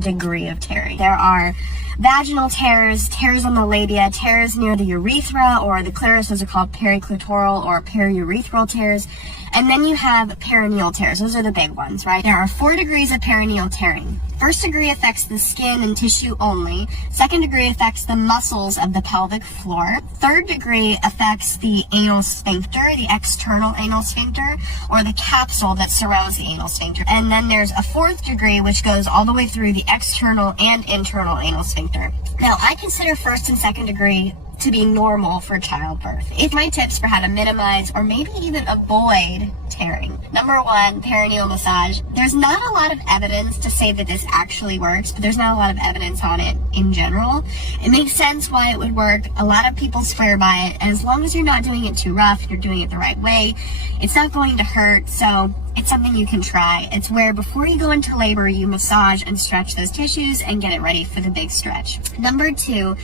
degree of tearing. There are vaginal tears, tears on the labia, tears near the urethra or the clitoris. Those are called periclitoral or periurethral tears. And then you have perineal tears. Those are the big ones, right? There are 4 degrees of perineal tearing. First degree affects the skin and tissue only. Second degree affects the muscles of the pelvic floor. Third degree affects the anal sphincter, the external anal sphincter, or the capsule that surrounds the anal sphincter. And then there's a 4th degree, which goes all the way through the external and internal anal sphincter. Now, I consider 1st and 2nd degree to be normal for childbirth. It's my tips for how to minimize or maybe even avoid tearing. Number 1, perineal massage. There's not a lot of evidence to say that this actually works, but there's not a lot of evidence on it in general. It makes sense why it would work. A lot of people swear by it, and as long as you're not doing it too rough, you're doing it the right way, it's not going to hurt, so it's something you can try. It's where before you go into labor, you massage and stretch those tissues and get it ready for the big stretch. Number 2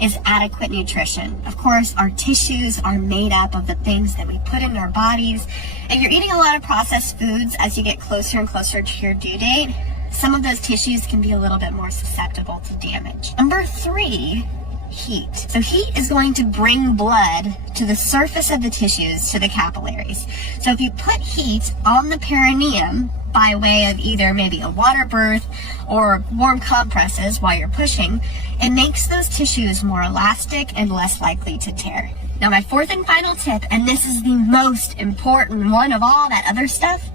is adequate nutrition. Of course, our tissues are made up of the things that we put in our bodies. If you're eating a lot of processed foods as you get closer and closer to your due date, some of those tissues can be a little bit more susceptible to damage. Number 3, heat. So heat is going to bring blood to the surface of the tissues, to the capillaries. So if you put heat on the perineum by way of either maybe a water birth or warm compresses while you're pushing, it makes those tissues more elastic and less likely to tear. Now, my 4th and final tip, and this is the most important one of all that other stuff,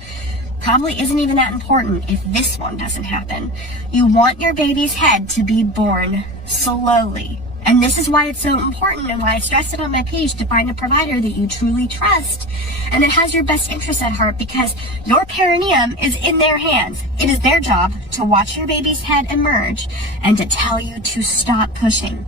probably isn't even that important if this one doesn't happen. You want your baby's head to be born slowly. And this is why it's so important and why I stress it on my page to find a provider that you truly trust and that has your best interests at heart, because your perineum is in their hands. It is their job to watch your baby's head emerge and to tell you to stop pushing.